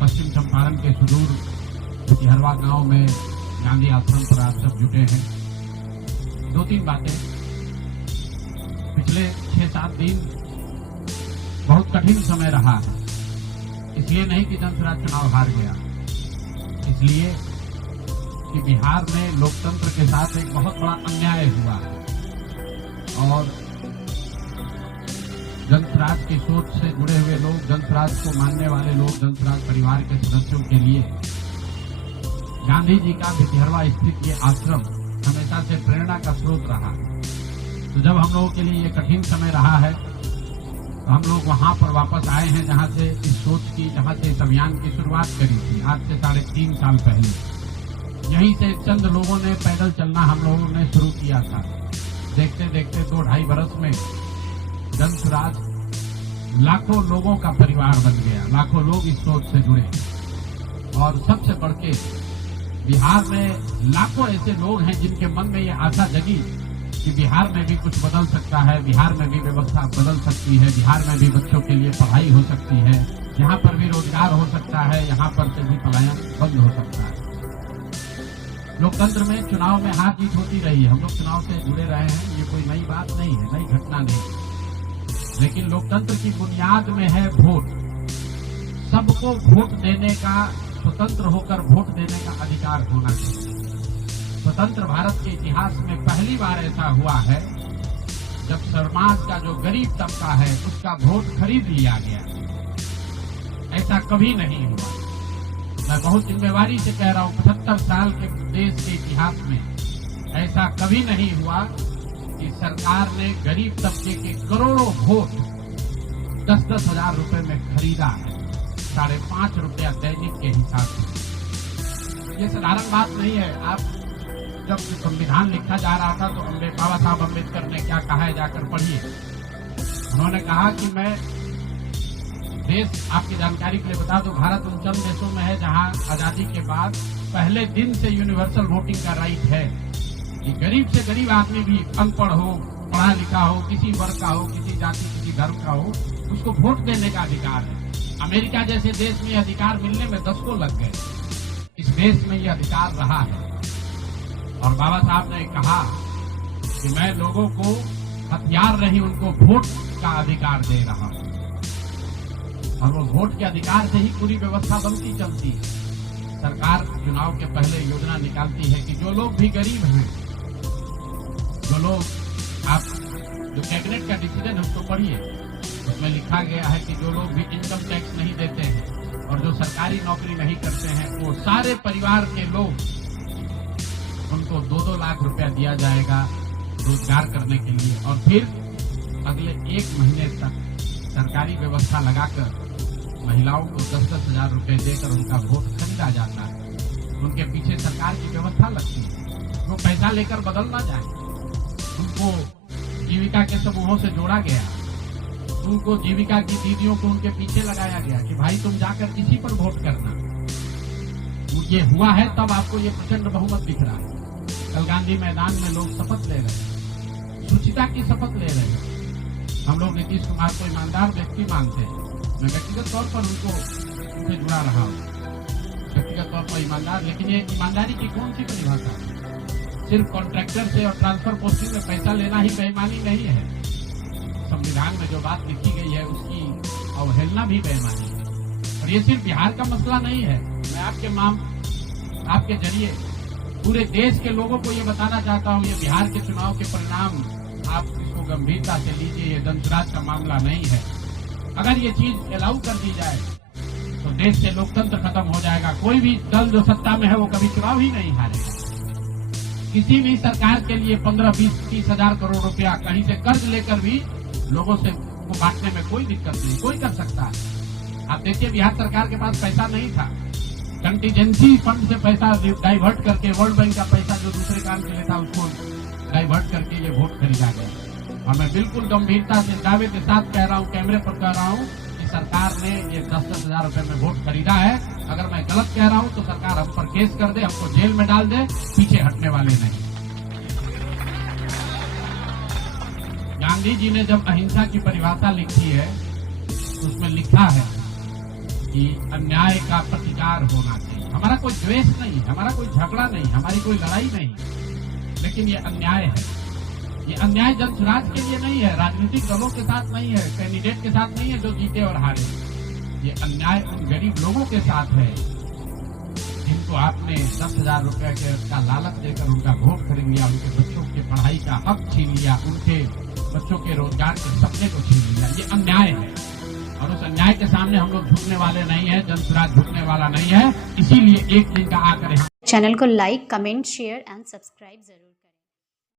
पश्चिम चंपारण के सुदूर भितिहरवा गांव में गांधी आश्रम पर आप सब जुटे हैं। दो तीन बातें। पिछले 6-7 दिन बहुत कठिन समय रहा है। इसलिए नहीं कि जनसुराज चुनाव हार गया, इसलिए कि बिहार में लोकतंत्र के साथ एक बहुत बड़ा अन्याय हुआ है और जनसुराज की सोच से जुड़े हुए लोग, जनसुराज को मानने वाले लोग, जनसुराज परिवार के सदस्यों के लिए गांधी जी का भितिहरवा स्थित ये आश्रम हमेशा से प्रेरणा का स्रोत रहा। तो जब हम लोगों के लिए ये कठिन समय रहा है तो हम लोग वहां पर वापस आए हैं जहां से इस सोच की, जहां से इस अभियान की शुरुआत करी थी आज से 3.5 साल पहले। यहीं से चंद लोगों ने पैदल चलना हम लोगों ने शुरू किया था। देखते देखते 2-2.5 बरस में जनसुराज लाखों लोगों का परिवार बन गया। लाखों लोग इस सोच से जुड़े और सबसे बढ़ के बिहार में लाखों ऐसे लोग हैं जिनके मन में ये आशा जगी कि बिहार में भी कुछ बदल सकता है, बिहार में भी व्यवस्था बदल सकती है, बिहार में भी बच्चों के लिए पढ़ाई हो सकती है, यहाँ पर भी रोजगार हो सकता है, यहाँ पर से भी पलायन बंद हो सकता है। लोकतंत्र में चुनाव में हार जीत होती रही है। हम लोग चुनाव से जुड़े रहे हैं, ये कोई नई बात नहीं है, नई घटना नहीं। लेकिन लोकतंत्र की बुनियाद में है वोट। सबको वोट देने का, स्वतंत्र होकर वोट देने का अधिकार होना चाहिए। स्वतंत्र भारत के इतिहास में पहली बार ऐसा हुआ है जब समाज का जो गरीब तबका है उसका वोट खरीद लिया गया। ऐसा कभी नहीं हुआ। मैं बहुत जिम्मेवारी से कह रहा हूं, 75 साल के देश के इतिहास में ऐसा कभी नहीं हुआ कि सरकार ने गरीब तबके के करोड़ों वोट 10-10 हजार रुपए में खरीदा है, 5.5 रुपया दैनिक के हिसाब से। ये साधारण बात नहीं है। आप जब संविधान लिखा जा रहा था तो बाबा साहब अम्बेडकर ने क्या कहा है, जाकर पढ़िए। उन्होंने कहा कि मैं देश, आपकी जानकारी के लिए बता दूं, भारत उन चंद देशों में है जहां आजादी के बाद पहले दिन से यूनिवर्सल वोटिंग का राइट है कि गरीब से गरीब आदमी भी, अनपढ़ हो, पढ़ा लिखा हो, किसी वर्ग का हो, किसी जाति, किसी धर्म का हो, उसको वोट देने का अधिकार है। अमेरिका जैसे देश में अधिकार मिलने में 10 को लग गए। इस देश में यह अधिकार रहा है और बाबा साहब ने कहा कि मैं लोगों को हथियार नहीं, उनको वोट का अधिकार दे रहा हूं और वो वोट के अधिकार से ही पूरी व्यवस्था बनती चलती है। सरकार चुनाव के पहले योजना निकालती है कि जो लोग भी गरीब हैं, जो लोग, आप जो कैबिनेट का डिसीजन है उसको पढ़िए, उसमें लिखा गया है कि जो लोग भी इनकम टैक्स नहीं देते हैं और जो सरकारी नौकरी नहीं करते हैं वो सारे परिवार के लोग, उनको 2-2 लाख रुपया दिया जाएगा रोजगार करने के लिए और फिर अगले 1 महीने तक सरकारी व्यवस्था लगाकर महिलाओं को 10-10 हजार रुपए देकर उनका वोट खरीदा जाता है। उनके पीछे सरकार की व्यवस्था लगती है, वो पैसा लेकर बदल ना जाए। उनको जीविका के समूहों से जोड़ा गया, उनको जीविका की दीदियों को उनके पीछे लगाया गया कि भाई तुम जाकर इसी पर वोट करना। ये हुआ है तब आपको ये प्रचंड बहुमत दिख रहा है। कल गांधी मैदान में लोग शपथ ले रहे हैं, शुचिता की शपथ ले रहे हैं। हम लोग नीतीश कुमार को ईमानदार व्यक्ति मानते हैं। मैं व्यक्तिगत तौर पर उनसे जुड़ा रहा हूँ, व्यक्तिगत तौर पर ईमानदार। लेकिन ये ईमानदारी की कौन सी परिभाषा है? सिर्फ कॉन्ट्रैक्टर से और ट्रांसफर पोस्टिंग में पैसा लेना ही बेईमानी नहीं है। संविधान में जो बात लिखी गई है उसकी अवहेलना भी बेईमानी है। और ये सिर्फ बिहार का मसला नहीं है। मैं आपके जरिए पूरे देश के लोगों को ये बताना चाहता हूँ, ये बिहार के चुनाव के परिणाम, आप इसको गंभीरता से लीजिए। ये जनसुराज का मामला नहीं है। अगर ये चीज अलाउ कर दी जाए तो देश से लोकतंत्र खत्म हो जाएगा। कोई भी दल जो सत्ता में है वो कभी चुनाव ही नहीं हारेगा। किसी भी सरकार के लिए 15-20-30 हजार करोड़ रुपया कहीं से कर्ज लेकर भी लोगों से को बांटने में कोई दिक्कत नहीं, कोई कर सकता है। आप देखिए बिहार सरकार के पास पैसा नहीं था, कंटीजेंसी फंड से पैसा डाइवर्ट करके, वर्ल्ड बैंक का पैसा जो दूसरे काम के लिए था उसको डाइवर्ट करके ये वोट खरीदा गया। और मैं बिल्कुल गंभीरता से दावे के साथ कह रहा हूँ, कैमरे पर कह रहा हूँ कि सरकार ने ये 10-10 हजार रुपए में वोट खरीदा है। अगर मैं गलत कह रहा हूँ तो सरकार हम पर केस कर दे, हमको जेल में डाल दे, पीछे हटने वाले नहीं। गांधी जी ने जब अहिंसा की परिभाषा लिखी है तो उसमें लिखा है कि अन्याय का प्रतिकार होना चाहिए। हमारा कोई द्वेष नहीं, हमारा कोई झगड़ा नहीं, हमारी कोई लड़ाई नहीं, लेकिन ये अन्याय है। ये अन्याय जनसुराज के लिए नहीं है, राजनीतिक दलों के साथ नहीं है, कैंडिडेट के साथ नहीं है जो जीते और हारे। ये अन्याय उन गरीब लोगों के साथ है जिनको आपने 10,000 रुपए का लालच देकर उनका वोट खरीद लिया, उनके बच्चों के पढ़ाई का हक छीन लिया, उनके बच्चों के रोजगार के सपने को छीन लिया। ये अन्याय है और उस अन्याय के सामने हम लोग झुकने वाले नहीं है, जनसुराज झुकने वाला नहीं है। इसीलिए एक दिन का आकर चैनल को like, comment, share and subscribe जरूर।